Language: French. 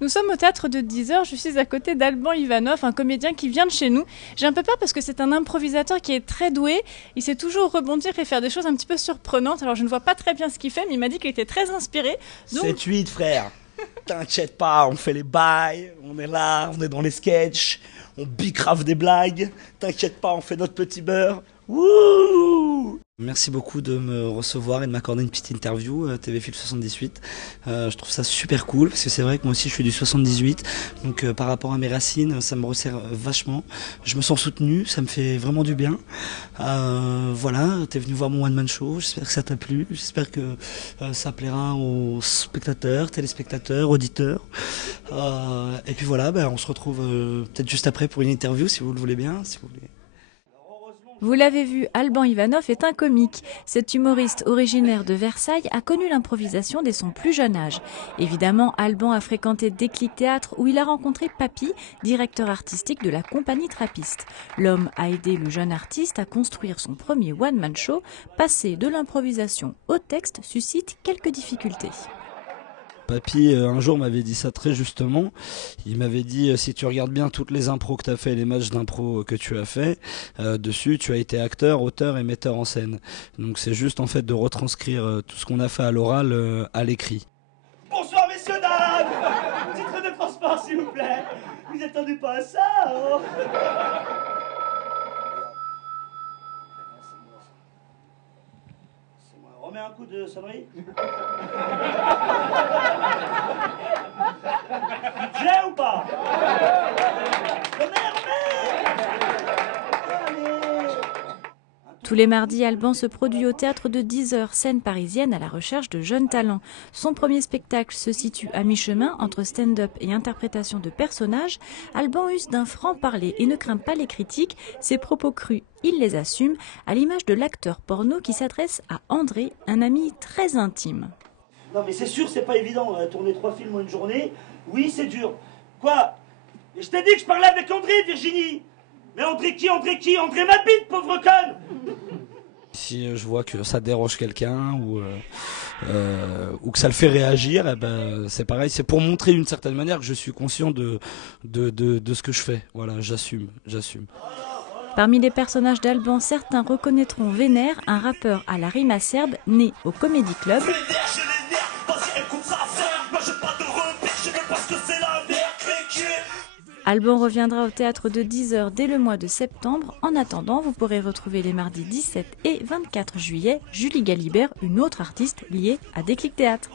Nous sommes au théâtre de 10h, je suis à côté d'Alban Ivanov, un comédien qui vient de chez nous. J'ai un peu peur parce que c'est un improvisateur qui est très doué, il sait toujours rebondir et faire des choses un petit peu surprenantes. Alors je ne vois pas très bien ce qu'il fait, mais il m'a dit qu'il était très inspiré. Donc... 7-8 frère, t'inquiète pas, on fait les bails, on est là, on est dans les sketchs, on bicrave des blagues, t'inquiète pas, on fait notre petit beurre. Wouh! Merci beaucoup de me recevoir et de m'accorder une petite interview, TV Fil 78. Je trouve ça super cool parce que c'est vrai que moi aussi je suis du 78, donc par rapport à mes racines, ça me resserre vachement. Je me sens soutenu, ça me fait vraiment du bien. Voilà, t'es venu voir mon one-man show, j'espère que ça t'a plu, j'espère que ça plaira aux spectateurs, téléspectateurs, auditeurs. Et puis voilà, on se retrouve peut-être juste après pour une interview si vous le voulez bien, si vous voulez. Vous l'avez vu, Alban Ivanov est un comique. Cet humoriste originaire de Versailles a connu l'improvisation dès son plus jeune âge. Évidemment, Alban a fréquenté Déclic Théâtre où il a rencontré Papy, directeur artistique de la compagnie Trappiste. L'homme a aidé le jeune artiste à construire son premier one-man show. Passer de l'improvisation au texte suscite quelques difficultés. Papy, un jour, m'avait dit ça très justement. Il m'avait dit, si tu regardes bien toutes les impros que tu as fait, les matchs d'impro que tu as fait, dessus, tu as été acteur, auteur et metteur en scène. Donc c'est juste en fait de retranscrire tout ce qu'on a fait à l'oral à l'écrit. Bonsoir messieurs, dames. Titre de transport s'il vous plaît. Vous attendez pas à ça, hein? On met un coup de sonnerie. J'ai ou pas? Tous les mardis, Alban se produit au théâtre de 10h, scène parisienne à la recherche de jeunes talents. Son premier spectacle se situe à mi-chemin entre stand-up et interprétation de personnages. Alban use d'un franc-parler et ne craint pas les critiques. Ses propos crus, il les assume, à l'image de l'acteur porno qui s'adresse à André, un ami très intime. Non mais c'est sûr, c'est pas évident, tourner 3 films en une journée. Oui, c'est dur. Quoi? Et je t'ai dit que je parlais avec André, Virginie. Mais André qui? André ma bite, pauvre conne! Si je vois que ça dérange quelqu'un ou que ça le fait réagir, c'est pareil. C'est pour montrer d'une certaine manière que je suis conscient de ce que je fais. Voilà, j'assume. Parmi les personnages d'Alban, certains reconnaîtront Vénère, un rappeur à la rime acerbe, né au Comedy Club. Alban reviendra au théâtre de 10h dès le mois de septembre. En attendant, vous pourrez retrouver les mardis 17 et 24 juillet Julie Galibert, une autre artiste liée à Déclic Théâtre.